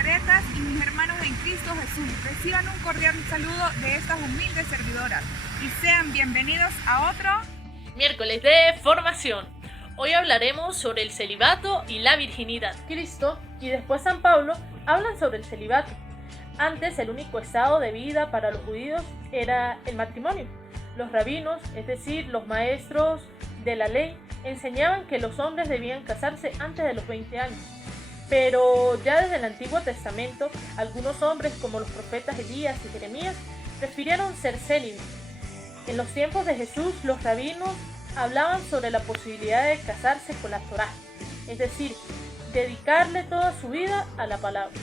coperetas y mis hermanos en Cristo Jesús, reciban un cordial saludo de estas humildes servidoras y sean bienvenidos a otro miércoles de formación. Hoy hablaremos sobre el celibato y la virginidad. Cristo y después San Pablo hablan sobre el celibato. Antes el único estado de vida para los judíos era el matrimonio. Los rabinos, es decir, los maestros de la ley, enseñaban que los hombres debían casarse antes de los 20 años. Pero ya desde el Antiguo Testamento, algunos hombres como los profetas Elías y Jeremías prefirieron ser célibes. En los tiempos de Jesús, los rabinos hablaban sobre la posibilidad de casarse con la Torá, es decir, dedicarle toda su vida a la palabra.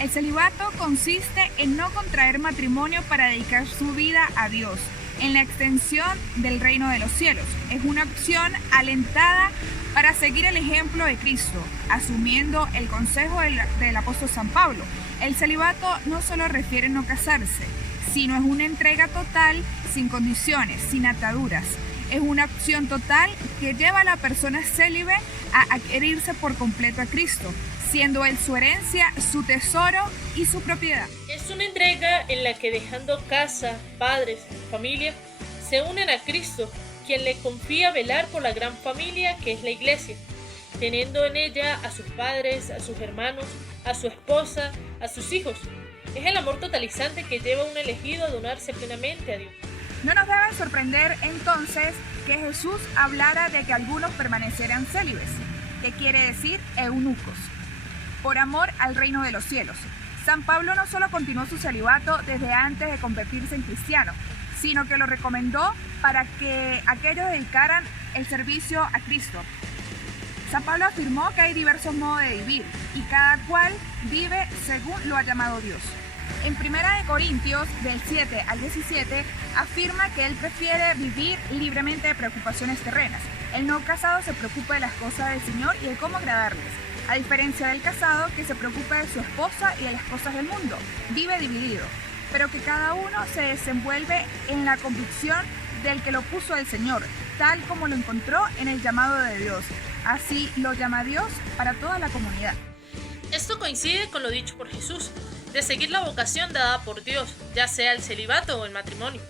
El celibato consiste en no contraer matrimonio para dedicar su vida a Dios en la extensión del reino de los cielos. Es una opción alentada para seguir el ejemplo de Cristo, asumiendo el consejo del apóstol San Pablo. El celibato no solo refiere a no casarse, sino es una entrega total, sin condiciones, sin ataduras. Es una opción total que lleva a la persona célibe a adherirse por completo a Cristo, siendo Él su herencia, su tesoro y su propiedad. Es una entrega en la que dejando casa, padres, familia, se unen a Cristo, quien le confía velar por la gran familia que es la Iglesia, teniendo en ella a sus padres, a sus hermanos, a su esposa, a sus hijos. Es el amor totalizante que lleva a un elegido a donarse plenamente a Dios. No nos debe sorprender entonces que Jesús hablara de que algunos permanecieran célibes, que quiere decir eunucos, por amor al reino de los cielos. San Pablo no solo continuó su celibato desde antes de convertirse en cristiano, sino que lo recomendó para que aquellos dedicaran el servicio a Cristo. San Pablo afirmó que hay diversos modos de vivir y cada cual vive según lo ha llamado Dios. En 1 Corintios, del 7 al 17, afirma que él prefiere vivir libremente de preocupaciones terrenas. El no casado se preocupa de las cosas del Señor y de cómo agradarles, a diferencia del casado que se preocupa de su esposa y de las cosas del mundo. Vive dividido, pero que cada uno se desenvuelve en la convicción del que lo puso el Señor, tal como lo encontró en el llamado de Dios. Así lo llama Dios para toda la comunidad. Esto coincide con lo dicho por Jesús, de seguir la vocación dada por Dios, ya sea el celibato o el matrimonio.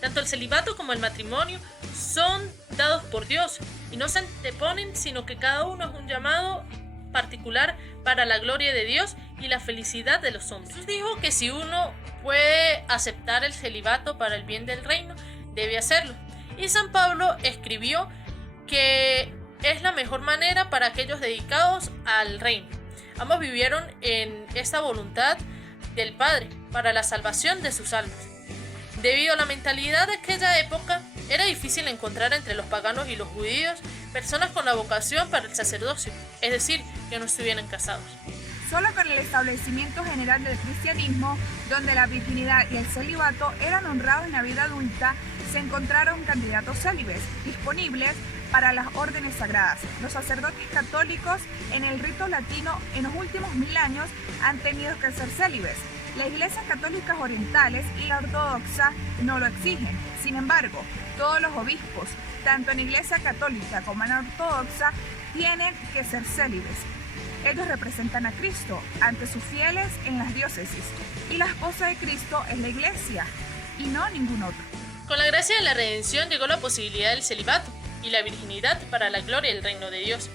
Tanto el celibato como el matrimonio son dados por Dios y no se anteponen, sino que cada uno es un llamado particular para la gloria de Dios y la felicidad de los hombres. Jesús dijo que si uno puede aceptar el celibato para el bien del reino, debe hacerlo. Y San Pablo escribió que es la mejor manera para aquellos dedicados al reino. Ambos vivieron en esta voluntad del Padre para la salvación de sus almas. Debido a la mentalidad de aquella época, era difícil encontrar entre los paganos y los judíos personas con la vocación para el sacerdocio, es decir, que no estuvieran casados. Solo con el establecimiento general del cristianismo, donde la virginidad y el celibato eran honrados en la vida adulta, se encontraron candidatos célibes disponibles para las órdenes sagradas. Los sacerdotes católicos en el rito latino en los últimos 1000 años han tenido que ser célibes. Las iglesias católicas orientales y la ortodoxa no lo exigen. Sin embargo, todos los obispos, tanto en la iglesia católica como en la ortodoxa, tienen que ser célibes. Ellos representan a Cristo ante sus fieles en las diócesis y la esposa de Cristo es la iglesia y no ningún otro. Con la gracia de la redención llegó la posibilidad del celibato y la virginidad para la gloria del reino de Dios,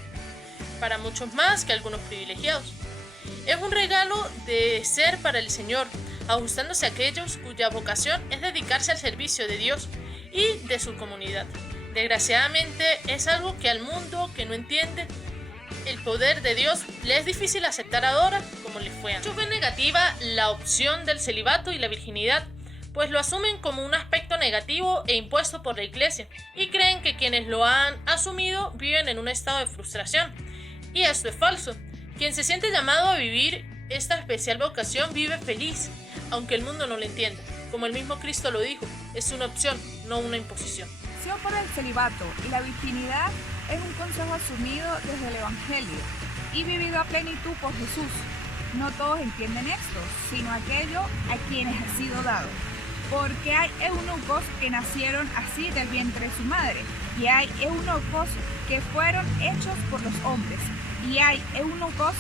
para muchos más que algunos privilegiados. Es un regalo de ser para el Señor, ajustándose a aquellos cuya vocación es dedicarse al servicio de Dios y de su comunidad. Desgraciadamente es algo que al mundo que no entiende el poder de Dios le es difícil aceptar ahora como le fue antes. Muchos ven negativa la opción del celibato y la virginidad, pues lo asumen como un aspecto negativo e impuesto por la Iglesia y creen que quienes lo han asumido viven en un estado de frustración. Y esto es falso. Quien se siente llamado a vivir esta especial vocación vive feliz, aunque el mundo no lo entienda. Como el mismo Cristo lo dijo, es una opción, no una imposición. La opción por el celibato y la virginidad es un consejo asumido desde el Evangelio y vivido a plenitud por Jesús. No todos entienden esto, sino aquello a quienes ha sido dado. Porque hay eunucos que nacieron así del vientre de su madre, y hay eunucos que fueron hechos por los hombres, y hay eunucos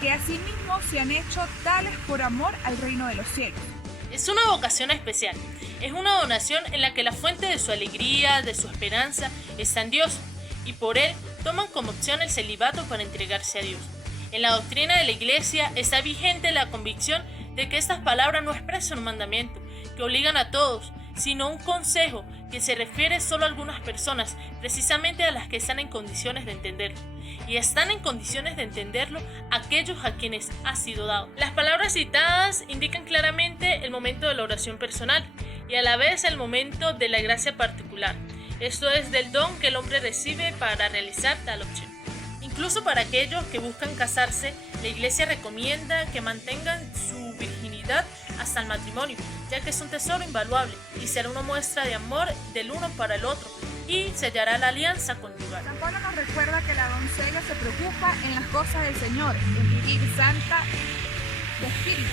que asimismo se han hecho tales por amor al reino de los cielos. Es una vocación especial. Es una donación en la que la fuente de su alegría, de su esperanza, está en Dios, y por él toman como opción el celibato para entregarse a Dios. En la doctrina de la Iglesia está vigente la convicción de que estas palabras no expresan un mandamiento que obligan a todos, sino un consejo que se refiere solo a algunas personas, precisamente a las que están en condiciones de entenderlo. Y están en condiciones de entenderlo aquellos a quienes ha sido dado. Las palabras citadas indican claramente el momento de la oración personal y a la vez el momento de la gracia particular. Esto es del don que el hombre recibe para realizar tal opción. Incluso para aquellos que buscan casarse, la Iglesia recomienda que mantengan su virginidad hasta el matrimonio, ya que es un tesoro invaluable y será una muestra de amor del uno para el otro y sellará la alianza conyugal. San Pablo nos recuerda que la doncella se preocupa en las cosas del Señor, en vivir santa de espíritu.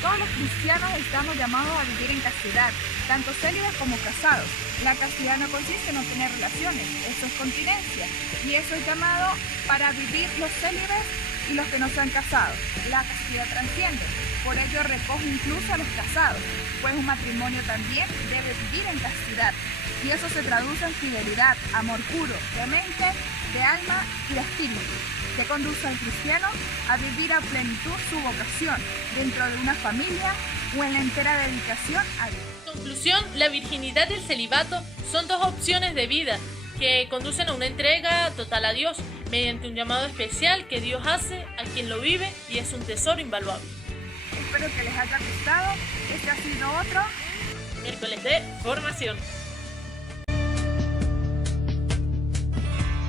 Todos los cristianos estamos llamados a vivir en castidad, tanto célibes como casados. La castidad no consiste en no tener relaciones, eso es continencia, y eso es llamado para vivir los célibes y los que no se han casado. La castidad trasciende, por ello recoge incluso a los casados, pues un matrimonio también debe vivir en castidad, y eso se traduce en fidelidad, amor puro, de mente, de alma y de espíritu, que conduce al cristiano a vivir a plenitud su vocación dentro de una familia o en la entera dedicación a Dios. En conclusión, la virginidad y el celibato son dos opciones de vida que conducen a una entrega total a Dios mediante un llamado especial que Dios hace a quien lo vive y es un tesoro invaluable. Espero que les haya gustado. Este ha sido otro miércoles de formación.